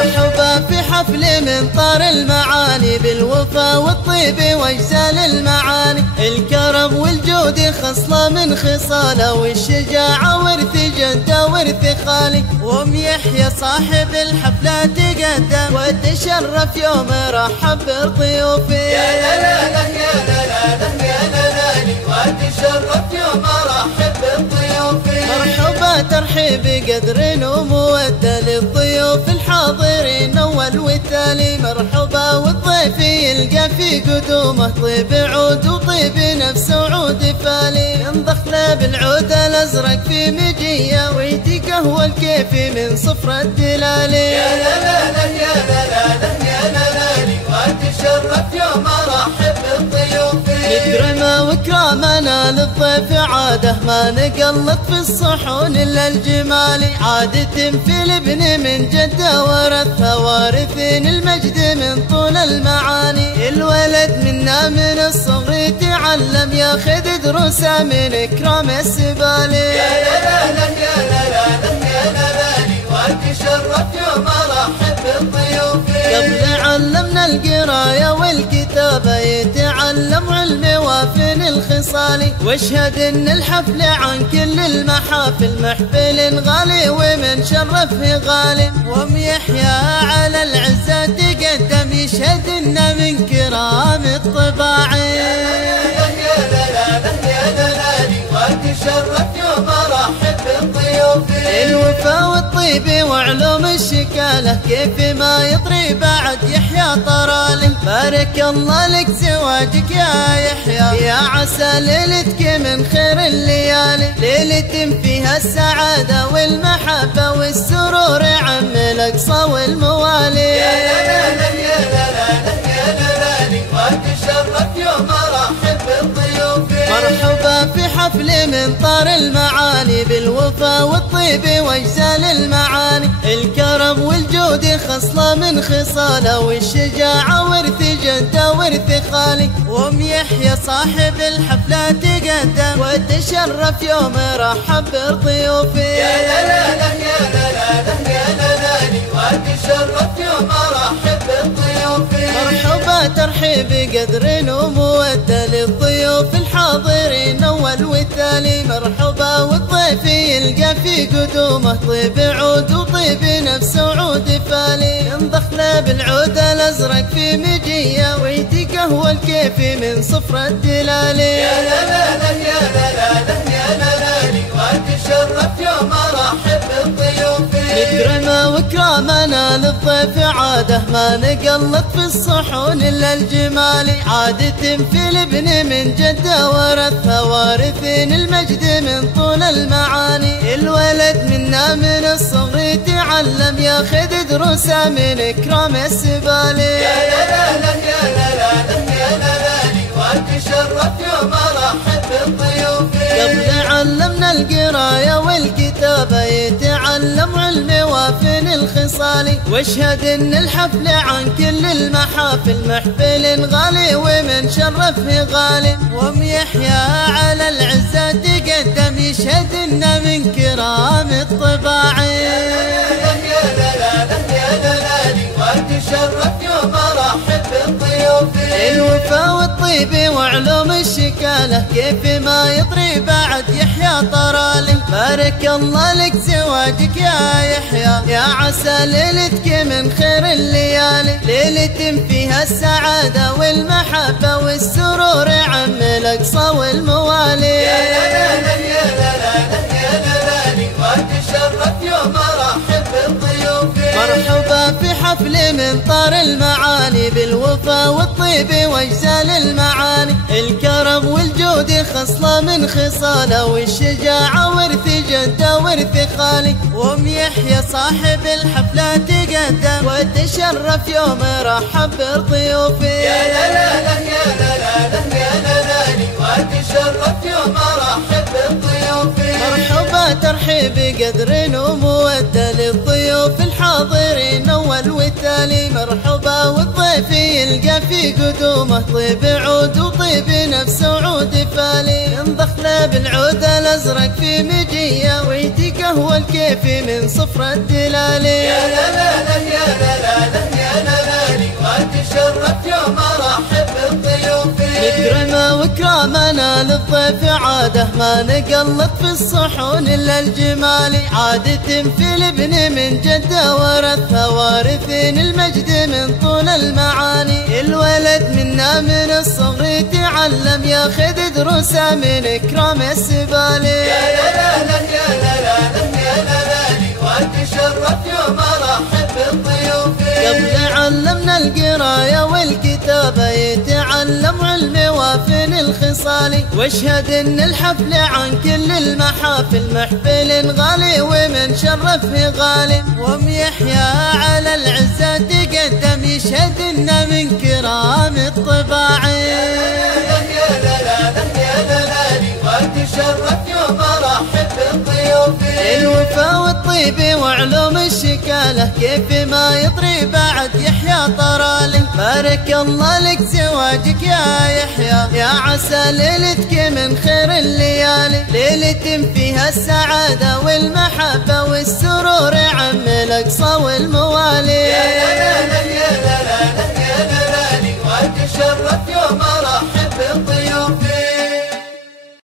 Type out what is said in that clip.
مرحبا في حفل من طار المعاني بالوفا والطيب واجزال المعاني. الكرم والجود خصلة من خصاله، والشجاعة ورث جده ورث خالي. وام يحيى صاحب الحفلة تقدم وتشرف يوم رحب بضيوفه. يا لا لا لا يا لا لا لا يا لا لا وتشرف يوم رحب بضيوفه. مرحبا ترحيب بقدر ومودة للضيوف الحاضرين اول والتالي. مرحبا والضيف يلقى في قدومه طيب عود وطيب نفس وعود فالي. ينضخ له بالعود الازرق في مجيه ويدي قهوه الكيفي من صفر الدلالي. يا لا لا لا يا لا لا لا يا لا لا وتشرف يوم رحب بضيوفه. نكرمه وكرامنا للضيف عاده، ما نقلط في الصحون الا الجمالي. عادة في الابن من جده ورثها، وارثين المجد من طول المعاني. الولد منا من الصغر يتعلم، ياخذ دروسه من اكرام السبالي. يا لا لا لا يا لا لا لا يا لا لا وتشرف يوم رحب بضيوفه. قبل علمنا القرايه والكتابه، يتعلم علم وافن الخصالي. واشهد ان الحفل عن كل المحافل محفل غالي ومن شرفه غالي. وام يحيى على العزه تقدم، يشهد ان من كرام الطباعي. يا لا لا لا يا لا لا وتشرف يوم رحب بضيوفه. الوفا والطيب وعلوم الشكاله، كيف ما يطري بعد يحيى طراله. بارك الله لك زواجك يا يحيى، يا عسى ليلتك من خير الليالي. ليلة فيها السعادة والمحبة والسرور عم الأقصى والموالي. يا لا لا لا يا لا لا لا يا لا لا وتشرف يوم رحب بضيوفه. مرحبا في حفل من طار المعاني بالوفا والطيب واجزال المعاني. الكرم والجود خصلة من خصاله، والشجاعة ورث جده ورث خالي. وام يحيى صاحب الحفلة تقدم وتشرف يوم رحب بضيوفه. يا لا لا لا يا لا لا لا يا لا لا وتشرف يوم رحب بضيوفه. مرحبا ترحيب بقدر ومودة للضيوف الحاضرين اول والتالي. مرحبا والضيف يلقى في قدومه طيب عود وطيب نفس وعود فالي. ينضخ له بالعود الازرق في مجيه ويدي قهوه الكيفي من صفر الدلالي. يا لا لا لا يا لا لا لا يا لا لا وتشرف يوم رحب بضيوفه. نكرمه وكرامنا للضيف عاده، ما نقلط في الصحون الا الجمالي. عادة في الابن من جده ورثها، وارثين المجد من طول المعاني. الولد منا من الصغر يتعلم، ياخذ دروسه من اكرام السبالي. يا لا لا لا يا لا لا لا يا لا لا وتشرف يوم رحب بضيوفه. قبل علمنا القرايه والكتابه، يتعلم علم وافن الخصالي. واشهد ان الحفل عن كل المحافل محفل غالي ومن شرفه غالي. وام يحيى على العزه تقدم، يشهد ان من كرام الطباعي. يا لا لا لا يا لا لا وتشرف يوم رحب بضيوفه. الوفا والطيب وعلوم الشكاله، كيف ما يطري بعد يحيى طراله. بارك الله لك زواجك يا يحيى، يا عسى ليلتك من خير الليالي. ليلة فيها السعادة والمحبة والسرور عم الأقصى والموالي. يا لا لا لا يا لا لا لا يا لا لا وتشرف يوم رحب بضيوفه. مرحبا في حفل من طار المعاني بالوفا والطيب واجزال المعاني. الكرم والجود خصلة من خصاله، والشجاعة ورث جده ورث خالي. وام يحيى صاحب الحفلة تقدم وتشرف يوم رحب بضيوفه. يا لا لا لا يا لا لا لا يا لا لا وتشرف يوم رحب بضيوفه. مرحبا ترحيب قدر ومودة للضيوف الحاضرين أول والتالي. مرحبا والضيف يلقى في قدومه طيب عود وطيب نفس وعود فالي. ينضخ له بالعود الأزرق في مجية ويتي قهوة الكيفي من صفر الدلالي. يا لا لا لا يا لا لا لا يا لا لا لي واتشرف يوم ارحب بالضيوف. نكرمه وكرامنا للضيف عاده ما نقلط في الصحون الا الجمالي. عادة في الابن من جده ورثها وارثين المجد من طول المعاني. الولد منا من الصغر يتعلم ياخذ دروسه من اكرام السبالي. يا لا لا لا يا لا لا لا يا لا لا لي واتشرف يوم ارحب بالضيوف. قبل علمنا القرايه والكتابه يتعلم علم وافن الخصالي. واشهد ان الحفل عن كل المحافل محفل غالي ومن شرفه غالي. وام يحيى على العزه تقدم يشهد ان من كرام الطباعي. يا لا لا لا يا لا لا لي واتشرف يوم ارحب بالضيوف. الوفا والطيب وعلوم الشكاله كيف ما يطري بعد يحيى طرالي. بارك الله لك زواجك يا يحيى يا عسى ليلتك من خير الليالي. ليلة فيها السعادة والمحبة والسرور عم الأقصى والموالي. يا لا لا لا يا لا لا لا يا لا لا لي واتشرف